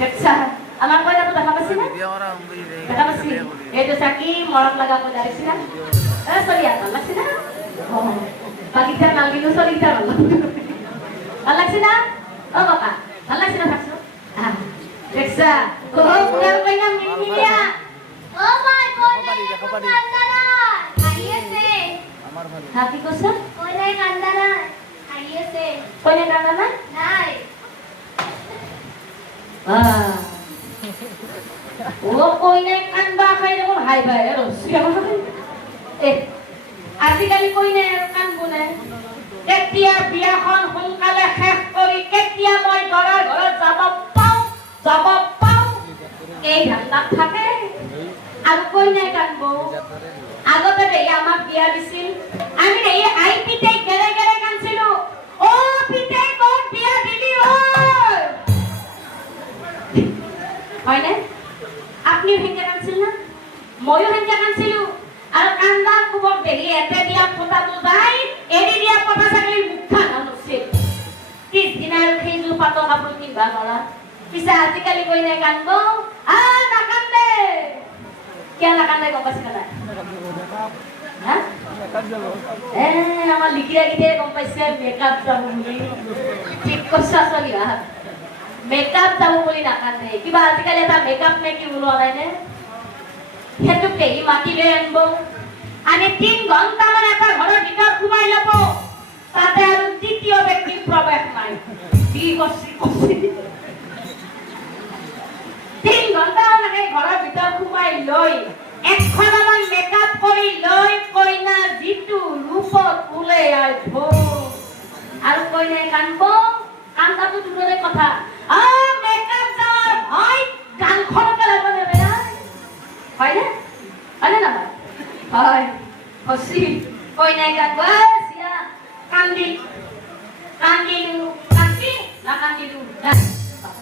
দেখছা আমার কইনাটো দেখা পাচ্ছি না দেখা পাচ্ছি এই যে চাকি মরম লাগা কইনা দেখছি না চলি আসা লাগছি না বাকিটা নালগিনো চলিটা ভাল লাগছি না ও বাবা ভাল লাগছি না থাকছো দেখছা ও পুরার কইনা মিমিয়া ও মাই কইনা হারিয়েছে আমার ভালো হ্যাঁ কি কইছ কইনা কান্দানা হারিয়েছে কইনা কান্দানা নাই ও কইনা কান্দা খাই দেখো হাই ভাই আর সিয়া এ আজিকালি কইনা কান্দবো না কেতিয়া বিয়াখন সোনকালে শেষ কৰি কেতিয়া মই দৰাৰ ঘৰত যাব পাওঁ এই ধান্দাত থাকে আৰু কইনাই কান্দব আগতে দেই আমাক বিয়া দিছিল আমি এই আই পিতাই গেৰে গেৰে কান্দছিলো ও পিতাই মোক বিয়া দিলি হয় না আপনিও হেঁকে কান্দছিল না ময়ো হেঁকে কান্দছিলো আৰু কান্দাৰ কোবত দেৰি এতে দিয়া ফটাটো যায় এৰি দিয়া পটা ছাগলীৰ মুখখন নছিল পিছদিনা আৰু সেইযোৰ পাতৰ কাপোৰ পিন্ধবা নৰা পিছে আজিকালি কইনাই কান্দব নাকান্দে কিয় নাকান্দে গম পাইছে নাই আমাৰ লিখিয়া গীতে গম পাইছে মেকআপ যাব বুলি ঠিক কৈছা চলি মেকআপ যাব বুলি নাকান্দে কিবা আজিকালি এটা মেকআপ নে কি ওলোৱা নাই নে সেইটো পেহী মাতি লৈ আনিব আনি 3 ঘণ্টা মান এটা ঘৰৰ ভিতৰত সোমাই ল'ব তাতে আৰু তৃতীয় ব্যক্তিৰ প্ৰৱেশ নাই কি কছি 3 ঘণ্টা মান ঘৰৰ ভিতৰত সোমাই লৈ একখনমান মেকআপ কৰি লৈ কইনা যিটো ৰূপত ওলাই আহিব আৰু কইনাই কান্দব কান্দাটো দূৰৰে কথা মেকআপ যাওয়ার ভয় গান খড়কে লাগবে না বেটা হয় না না হয় হসি কইনাই কান্দব